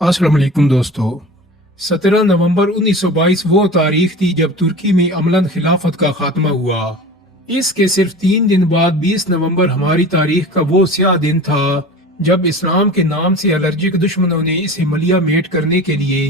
अस्सलाम वालेकुम दोस्तों। 17 नवंबर 1922 वो तारीख थी जब तुर्की में अमलन खिलाफत का खात्मा हुआ। इसके सिर्फ 3 दिन बाद 20 नवंबर हमारी तारीख का वो स्याह दिन था जब इस्लाम के नाम से एलर्जिक दुश्मनों ने इसे मलिया मेट करने के लिए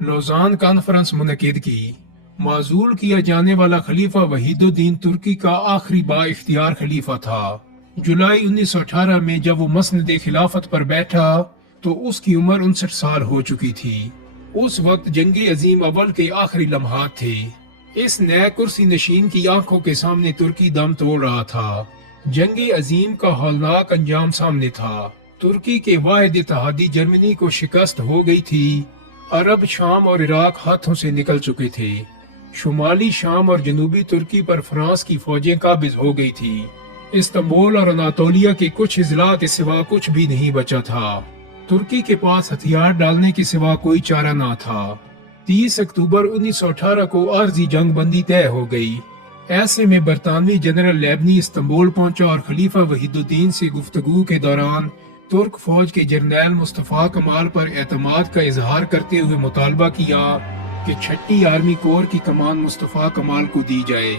लोजान कॉन्फ्रेंस मुनक्किद की। माजूल किया जाने वाला खलीफा वहीदुद्दीन तुर्की का आखिरी बा इख्तियार खलीफा था। जुलाई 1918 में जब वो मसनद खिलाफत पर बैठा तो उसकी उम्र 59 साल हो चुकी थी। उस वक्त जंगी अजीम अव्वल के आखिरी लम्हात थे। इस नए कुर्सी नशीन की आंखों के सामने तुर्की दम तोड़ रहा था। जंगी अजीम का हौलनाक अंजाम सामने था। तुर्की के वाहिद इत्तेहादी जर्मनी को शिकस्त हो गई थी। अरब, शाम और इराक हाथों से निकल चुके थे। शुमाली शाम और जनूबी तुर्की पर फ्रांस की फौजें काबिज हो गई थी। इस्तांबुल और अनातोलिया के कुछ इजला के सिवा कुछ भी नहीं बचा था। तुर्की के पास हथियार डालने के सिवा कोई चारा ना था। 30 अक्टूबर 1918 को आर्जी जंग बंदी तय हो गई। ऐसे में बरतानवी जनरल लेबनी इस्तांबुल पहुंचा और खलीफा वहीदुद्दीन से गुफ्तगू के दौरान तुर्क फौज के जर्नैल मुस्तफा कमाल पर एतमाद का इजहार करते हुए मुतालबा किया कि 6ठी आर्मी कोर की कमान मुस्तफा कमाल को दी जाए।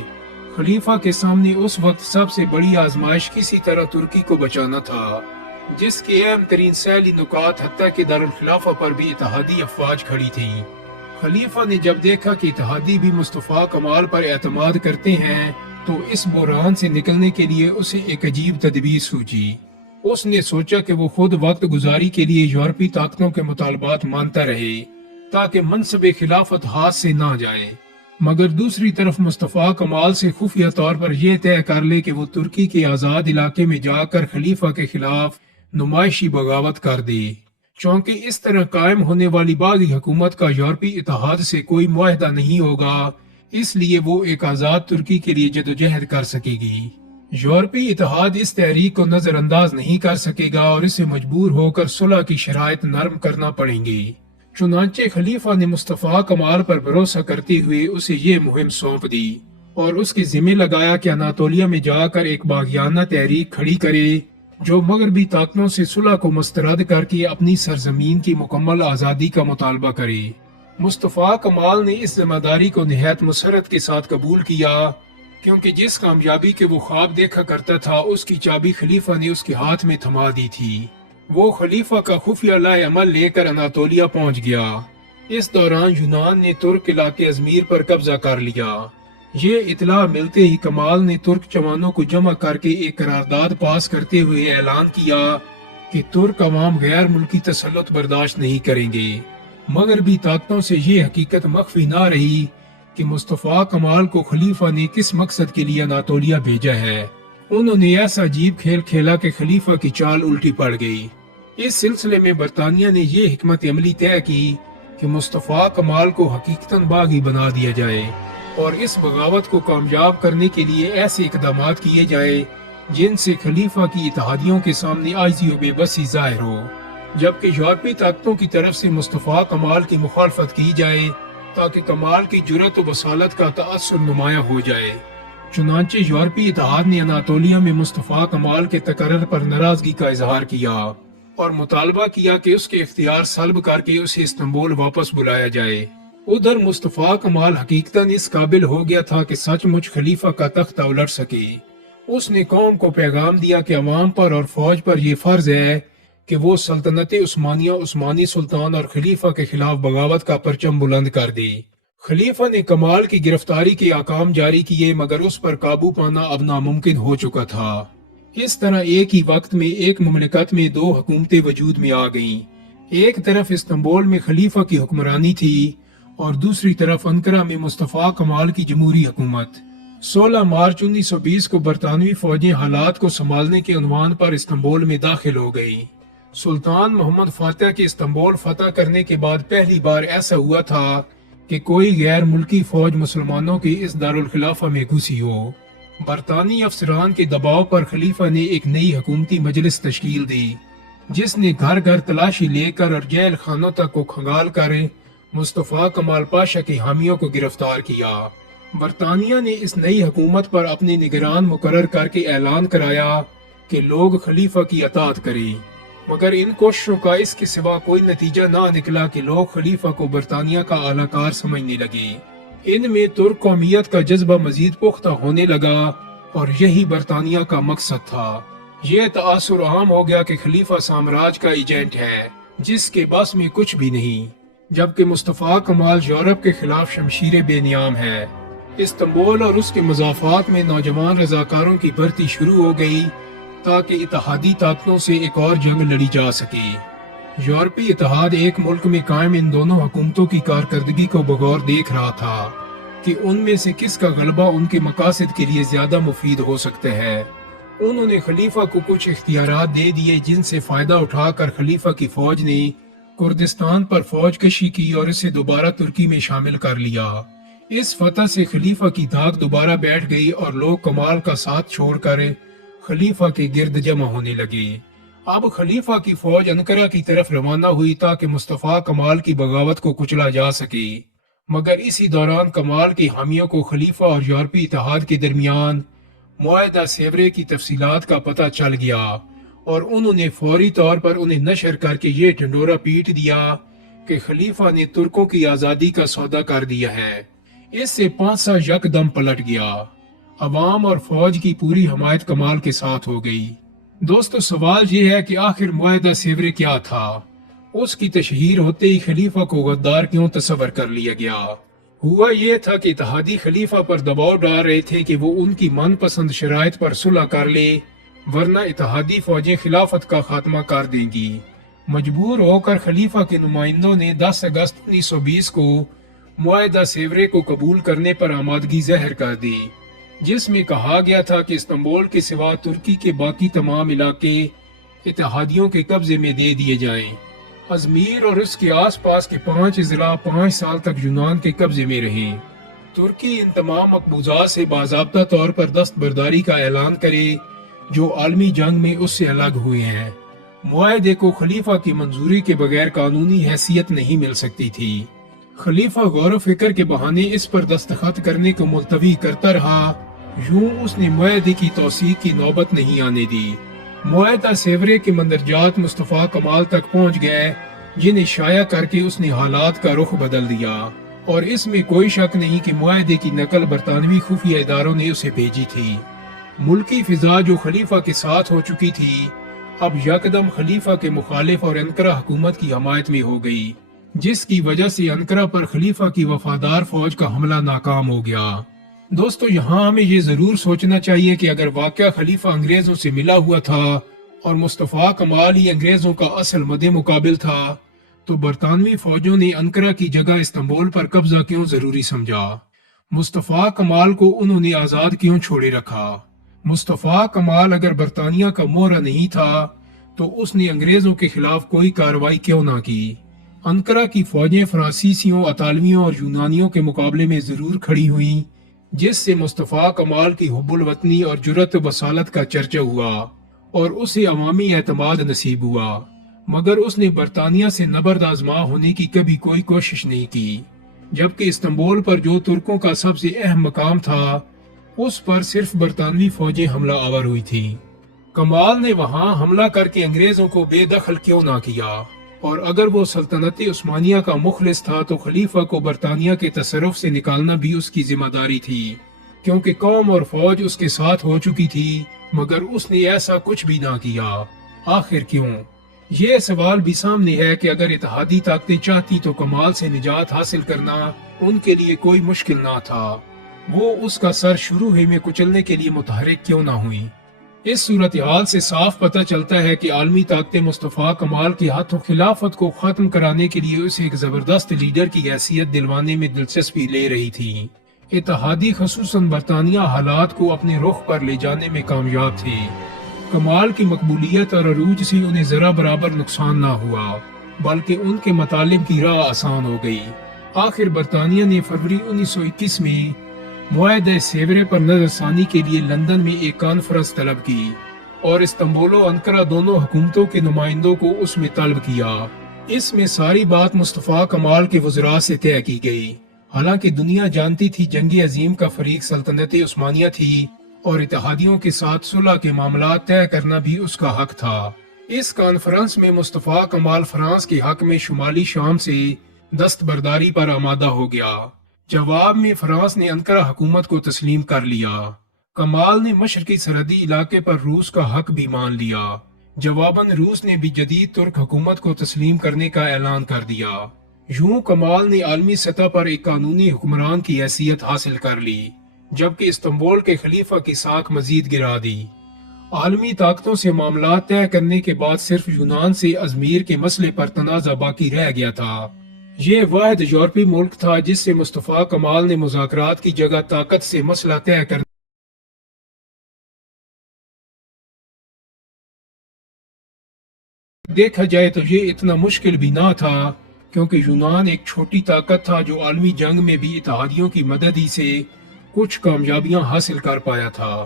खलीफा के सामने उस वक्त सबसे बड़ी आजमाइश किसी तरह तुर्की को बचाना था, जिसके अहम तरीन सैली नुकात हत्या के दारुल खिलाफा पर भी इत्तेहादी अफवाज खड़ी थी। खलीफा ने जब देखा कि इत्तेहादी भी मुस्तफा कमाल पर एतमाद करते हैं तो इस बुरहान से निकलने के लिए उसे एक अजीब तदबीर सूझी। उसने सोचा कि वो खुद वक्त गुजारी के लिए यूरोपी ताकतों के मुतालबात मानता रहे ताकि मनसब खिलाफत हाथ से ना जाए, मगर दूसरी तरफ मुस्तफा कमाल से खुफिया तौर पर यह तय कर ले कि वो तुर्की के आज़ाद इलाके में जाकर खलीफा के खिलाफ नुमाइशी बगावत कर दे, चूंकि इस तरह कायम होने वाली बागी हुकूमत का यूरोपी इत्तेहाद से कोई मुआहदा नहीं होगा, इसलिए वो एक आज़ाद तुर्की के लिए जदोजहद कर सकेगी। यूरोपी इत्तेहाद इस तहरीक को नजरअंदाज नहीं कर सकेगा और इसे मजबूर होकर सुलह की शराइत नरम करना पड़ेंगी। चुनांचे खलीफा ने मुस्तफा कमाल पर भरोसा करते हुए उसे ये मुहिम सौंप दी और उसके जिम्मे लगाया कि अनातोलिया में जाकर एक बागियाना तहरीक खड़ी करे जो मगरबी ताकतों से सुलह को मुस्तरद करके अपनी सरजमीन की मुकम्मल आज़ादी का मुतालबा करे। मुस्तफा कमाल ने इस जिम्मेदारी को निहायत मुसरत के साथ कबूल किया, क्योंकि जिस कामयाबी के वो ख्वाब देखा करता था उसकी चाबी खलीफा ने उसके हाथ में थमा दी थी। वो खलीफा का खुफिया लाए अमल लेकर अनातोलिया पहुंच गया। इस दौरान यूनान ने तुर्क इलाके अजमीर पर कब्जा कर लिया। ये इतला मिलते ही कमाल ने तुर्क जवानों को जमा करके एक करारदाद पास करते हुए ऐलान किया कि तुर्क अवाम गैर मुल्की तसल्लुत बर्दाश्त नहीं करेंगे। मगरबी ताकतों से ये हकीकत मख्फी ना रही कि मुस्तफा कमाल को खलीफा ने किस मकसद के लिए अनातोलिया भेजा है। उन्होंने ऐसा अजीब खेल खेला कि खलीफा की चाल उल्टी पड़ गई। इस सिलसिले में बरतानिया ने ये हिकमत अमली तय की कि मुस्तफा कमाल को हकीकतन बागी बना दिया जाए और इस बगावत को कामयाब करने के लिए ऐसे इकदामात किए जाए जिनसे खलीफा की इत्तेहादियों के सामने आजिज़ी और बेबसी जाहिर हो, जबकि यूरोपी ताकतों की तरफ से मुस्तफा कमाल की मुखालफत की जाए ताकि कमाल की जुर्रत और वसालत का तअस्सुर नुमाया हो जाए। चुनांचे यूरोपी इत्तेहाद ने अनातोलिया में मुस्तफा कमाल के तकर्रर पर नाराजगी का इजहार किया और मुतालबा किया कि उसके इख्तियार सल्ब करके उसे इस्तांबुल वापस बुलाया जाए। उधर मुस्तफा कमाल हकीकतन इस काबिल हो गया था कि सचमुच खलीफा का तख्ता उलट सके। उसने कौम को पैगाम दिया कि अवाम पर और फौज पर यह फर्ज है कि वो सल्तनत उस्मानिया, उस्मानी सुल्तान और खलीफा के खिलाफ बगावत का परचम बुलंद कर दे। खलीफा ने कमाल की गिरफ्तारी के अहकाम जारी किए, मगर उस पर काबू पाना अब नामुमकिन हो चुका था। इस तरह एक ही वक्त में एक मुमलिकत में दो हुकूमतें वजूद में आ गईं। एक तरफ इस्तांबुल में खलीफा की हुक्मरानी थी और दूसरी तरफ अंकारा में मुस्तफा कमाल की जमहूरी हुकूमत। 16 मार्च 1920 को बरतानवी फौजें हालात को संभालने के उन्वान पर इस्तांबुल में दाखिल हो गईं। सुल्तान मोहम्मद फातिह के इस्तांबुल फतह करने के बाद पहली बार ऐसा हुआ था कि कोई गैर मुल्की फौज मुसलमानों के इस दारुल खिलाफा में घुसी हो। बरतानी अफसरान के दबाव पर खलीफा ने एक नई हुकूमती मजलिस तश्कील दी, जिसने घर घर तलाशी लेकर और जेल खानों तक को खंगाल कर मुस्तफा कमाल पाशा के हामियों को गिरफ्तार किया। बरतानिया ने इस नई हुकूमत पर अपने निगरान मुकर्रर करके ऐलान कराया कि लोग खलीफा की अताअत करें। मगर इन कोशिशों का इसके सिवा कोई नतीजा ना निकला कि लोग खलीफा को बरतानिया का आलाकार समझने लगे। इनमें तुर्क कौमियत का जज्बा मजीद पुख्ता होने लगा और यही बरतानिया का मकसद था। यह तासुर आम हो गया कि खलीफा साम्राज्य का एजेंट है जिसके बस में कुछ भी नहीं, जबकि मुस्तफा कमाल यूरोप के खिलाफ शमशीर बेनियाम है। इस्तांबुल और उसके मज़ाफ़ात में नौजवान रज़ाकारों की भर्ती शुरू हो गई ताकि इत्तेहादी ताकतों से एक और जंग लड़ी जा सके। यूरोपीय इत्तेहाद एक मुल्क में कायम इन दोनों हुकूमतों की कारकर्दगी को बगौर देख रहा था कि उनमें से किसका गलबा उनके मकासद के लिए ज्यादा मुफीद हो सकते हैं। उन्होंने खलीफा को कुछ इख्तियारात दे दिए जिनसे फायदा उठाकर खलीफा की फौज ने कुर्दिस्तान पर फौज कशी की और इसे दोबारा तुर्की में शामिल कर लिया। इस फतह से खलीफा की धाक दोबारा बैठ गई और लोग कमाल का साथ छोड़कर खलीफा के गिर्द जमा होने लगे। अब खलीफा की फौज अनकरा की तरफ रवाना हुई ताकि मुस्तफा कमाल की बगावत को कुचला जा सके, मगर इसी दौरान कमाल के हामियों को खलीफा और यूरोपीय इत्तेहाद के दरमियान मुआहदा सेवरे की तफसीलात का पता चल गया और उन्होंने फौरी तौर पर उन्हें नशर करके ये ढंडोरा पीट दिया कि खलीफा ने तुर्कों की आज़ादी का सौदा कर दिया है। इससे पांसा यकदम पलट गया। अवाम और फौज की पूरी हमायत कमाल के साथ हो गई। दोस्तों, सवाल ये है कि आखिर मुआहदा सेवरे क्या था? उसकी तशहीर होते ही खलीफा को गद्दार क्यों तस्वर कर लिया गया? हुआ ये था कि इत्तेहादी खलीफा पर दबाव डाल रहे थे कि वो उनकी मनपसंद शराइत पर सुलह कर ले, वरना इत्तेहादी फौजें खिलाफत का खात्मा कर देंगी। मजबूर होकर खलीफा के नुमाइंदों ने 10 अगस्त 1920 को मुआहदा सेवरे को कबूल करने पर आमादगी ज़ाहिर कर दी, जिसमें कहा गया था कि इस्तांबुल के सिवा तुर्की के बाकी तमाम इलाके इत्तेहादियों के कब्जे में दे दिए जाएं। अजमीर और उसके आसपास के 5 जिला 5 साल तक यूनान के कब्जे में रहे। तुर्की इन तमाम मकबूजात से बाज़ाब्ता तौर पर दस्तबरदारी का ऐलान करे जो आलमी जंग में उससे अलग हुए हैं। मुआहदे को खलीफा की मंजूरी के बगैर कानूनी हैसियत नहीं मिल सकती थी। खलीफा गौर फिक्र के बहाने इस पर दस्तखत करने को मुलतवी करता रहा। यूं उसने मुआहदे की तौसीक की नौबत नहीं आने दी। मुआहदा सेवरे के मंदरजात मुस्तफा कमाल तक पहुंच गए, जिन्हें शाया करके उसने हालात का रुख बदल दिया। और इसमें कोई शक नहीं कि मुआहदे की नकल बरतानवी खुफिया इदारों ने उसे भेजी थी। मुल्की फिजा जो खलीफा के साथ हो चुकी थी, अब यकदम खलीफा के मुखालिफ और अनकरा हुकूमत की हमायत में हो गई, जिसकी वजह से अनकरा पर खलीफा की वफादार फौज का हमला नाकाम हो गया। दोस्तों, यहाँ हमें ये जरूर सोचना चाहिए कि अगर वाकया खलीफा अंग्रेजों से मिला हुआ था और मुस्तफा कमाल ही अंग्रेजों का असल मद्दे मुकाबिल था, तो बरतानवी फौजों ने अनकरा की जगह इस्तांबुल पर कब्जा क्यों जरूरी समझा? मुस्तफा कमाल को उन्होंने आजाद क्यों छोड़े रखा? मुस्तफा कमाल अगर बरतानिया का मोहरा नहीं था तो उसने अंग्रेजों के खिलाफ कोई कार्रवाई क्यों ना की? अनकरा की फौजें फ्रांसीसियों, अतालवियों और यूनानियों के मुकाबले में जरूर खड़ी हुई, जिससे मुस्तफा कमाल की हुब्बुल वतनी और जुर्रत बसालत का चर्चा हुआ और उसे अवामी एतमाद नसीब हुआ। मगर उसने बरतानिया से नबर्द आजमा होने की कभी कोई कोशिश नहीं की, जबकि इस्तांबुल पर जो तुर्कों का सबसे अहम मकाम था उस पर सिर्फ बरतानवी फौजें हमला आवर हुई थी। कमाल ने वहां हमला करके अंग्रेजों को बेदखल क्यों ना किया? और अगर वो सल्तनत उस्मानिया का मुखलिस था तो खलीफा को बरतानिया के तसर्रुफ से निकालना भी उसकी जिम्मेदारी थी, क्योंकि कौम और फौज उसके साथ हो चुकी थी, मगर उसने ऐसा कुछ भी ना किया। आखिर क्यों? ये सवाल भी सामने है कि अगर इत्तेहादी ताकतें चाहती तो कमाल से निजात हासिल करना उनके लिए कोई मुश्किल ना था। वो उसका सर शुरू ही में कुचलने के लिए मुतहरिक क्यों ना हुई? इस सूरत हाल से साफ पता चलता है कि आलमी ताकतें मुस्तफा कमाल के हाथों खिलाफत को खत्म कराने के लिए उसे एक जबरदस्त लीडर की हैसियत दिलवाने में दिलचस्पी ले रही थी। इत्तेहादी खसूसन बरतानिया हालात को अपने रुख पर ले जाने में कामयाब थे। कमाल की मकबूलियत और अरूज से उन्हें जरा बराबर नुकसान ना हुआ, बल्कि उनके मतालिब की राह आसान हो गई। आखिर बरतानिया ने फरवरी 1921 में मुआहदा सेवरे पर नजरसानी के लिए लंदन में एक कॉन्फ्रेंस तलब की और इस्तांबुल और अनकरा दोनों हुकूमतों के नुमाइंदों को उसमें तलब किया। इसमें सारी बात मुस्तफा कमाल के वज़रा से तय की गई। हालांकि दुनिया जानती थी जंग अजीम का फरीक सल्तनत उस्मानिया थी और इत्तेहादियों के साथ सुलह के मामला तय करना भी उसका हक था। اس کانفرنس میں مصطفیٰ کمال فرانس کے حق میں شمالی شام سے دستبرداری پر آمادہ ہو گیا۔ جواب میں فرانس نے انقرہ حکومت کو تسلیم کر لیا۔ کمال نے مشرقی سرحدی علاقے پر روس کا حق بھی مان لیا۔ جواباً روس نے بھی جدید ترک حکومت کو تسلیم کرنے کا اعلان کر دیا۔ یوں کمال نے عالمی سطح پر ایک قانونی حکمران کی حیثیت حاصل کر لی، جبکہ استنبول کے خلیفہ کی ساکھ مزید گرا دی۔ عالمی طاقتوں سے معاملات طے کرنے کے بعد صرف یونان سے ازمیر کے مسئلے پر تنازع باقی رہ گیا تھا۔ یہ واحد یورپی ملک تھا جس سے مصطفیٰ کمال نے مذاکرات کی جگہ طاقت سے مسئلہ طے کرنے دیکھا جائے تو یہ اتنا مشکل بھی نہ تھا، کیونکہ یونان ایک چھوٹی طاقت تھا جو عالمی جنگ میں بھی اتحادیوں کی مدد ہی سے کچھ کامیابیاں حاصل کر پایا تھا۔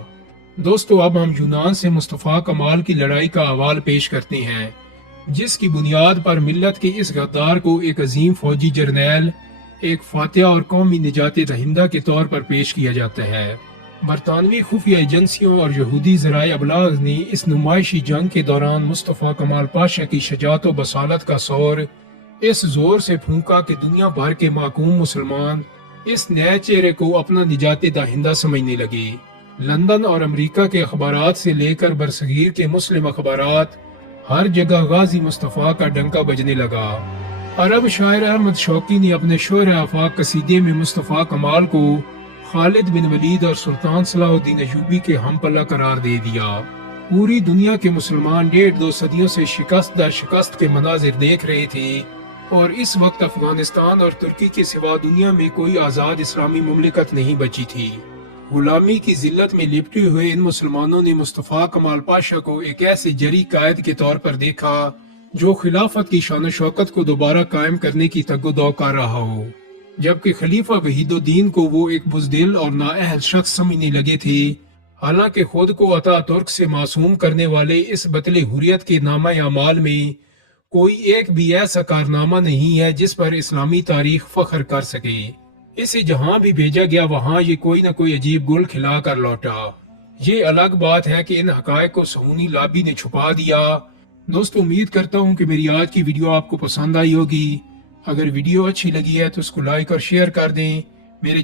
دوستو، اب ہم یونان سے مصطفیٰ کمال کی لڑائی کا احوال پیش کرتے ہیں، جس کی بنیاد پر ملت کے اس غدار کو ایک عظیم فوجی جرنیل، ایک فاتح اور قومی نجات دہندہ کے طور پر پیش کیا جاتا ہے۔ برطانوی خفیہ ایجنسیوں اور یہودی ذرائع ابلاغ نے اس نمائشی جنگ کے دوران مصطفیٰ کمال پاشا کی شجاعت و بصالت کا سور اس زور سے پھونکا کہ دنیا بھر کے معقوم مسلمان اس نئے چہرے کو اپنا نجات دہندہ سمجھنے لگے۔ لندن اور امریکہ کے اخبارات سے لے کر برصغیر کے مسلم اخبارات، ہر جگہ غازی مصطفیٰ کا ڈنکا بجنے لگا۔ عرب شاعر احمد شوقی نے اپنے شعر آفاق قصیدے میں مصطفیٰ کمال کو خالد بن ولید اور سلطان صلاح الدین ایوبی کے ہم پلہ قرار دے دیا۔ پوری دنیا کے مسلمان 1.5 صدیوں سے شکست در شکست کے مناظر دیکھ رہے تھے، اور اس وقت افغانستان اور ترکی کے سوا دنیا میں کوئی آزاد اسلامی مملکت نہیں بچی تھی۔ غلامی کی ذلت میں لپٹے ہوئے ان مسلمانوں نے مصطفیٰ کمال پاشا کو ایک ایسے جری قائد کے طور پر دیکھا جو خلافت کی شان و شوکت کو دوبارہ قائم کرنے کی تگ و دو کر رہا ہو، جبکہ خلیفہ وحید الدین کو وہ ایک بزدل اور نااہل شخص سمجھنے لگے تھے۔ حالانکہ خود کو عطا ترک سے معصوم کرنے والے اس بطل حریت کے نامہ اعمال میں کوئی ایک بھی ایسا کارنامہ نہیں ہے جس پر اسلامی تاریخ فخر کر سکے۔ اسے جہاں بھی بھیجا گیا وہاں یہ کوئی نہ کوئی عجیب گل کھلا کر لوٹا۔ یہ الگ بات ہے کہ ان حقائق کو صہیونی لابی نے چھپا دیا۔ دوستو، امید کرتا ہوں کہ میری آج کی ویڈیو آپ کو پسند آئی ہوگی۔ اگر ویڈیو اچھی لگی ہے تو اس کو لائک اور شیئر کر دیں۔ میرے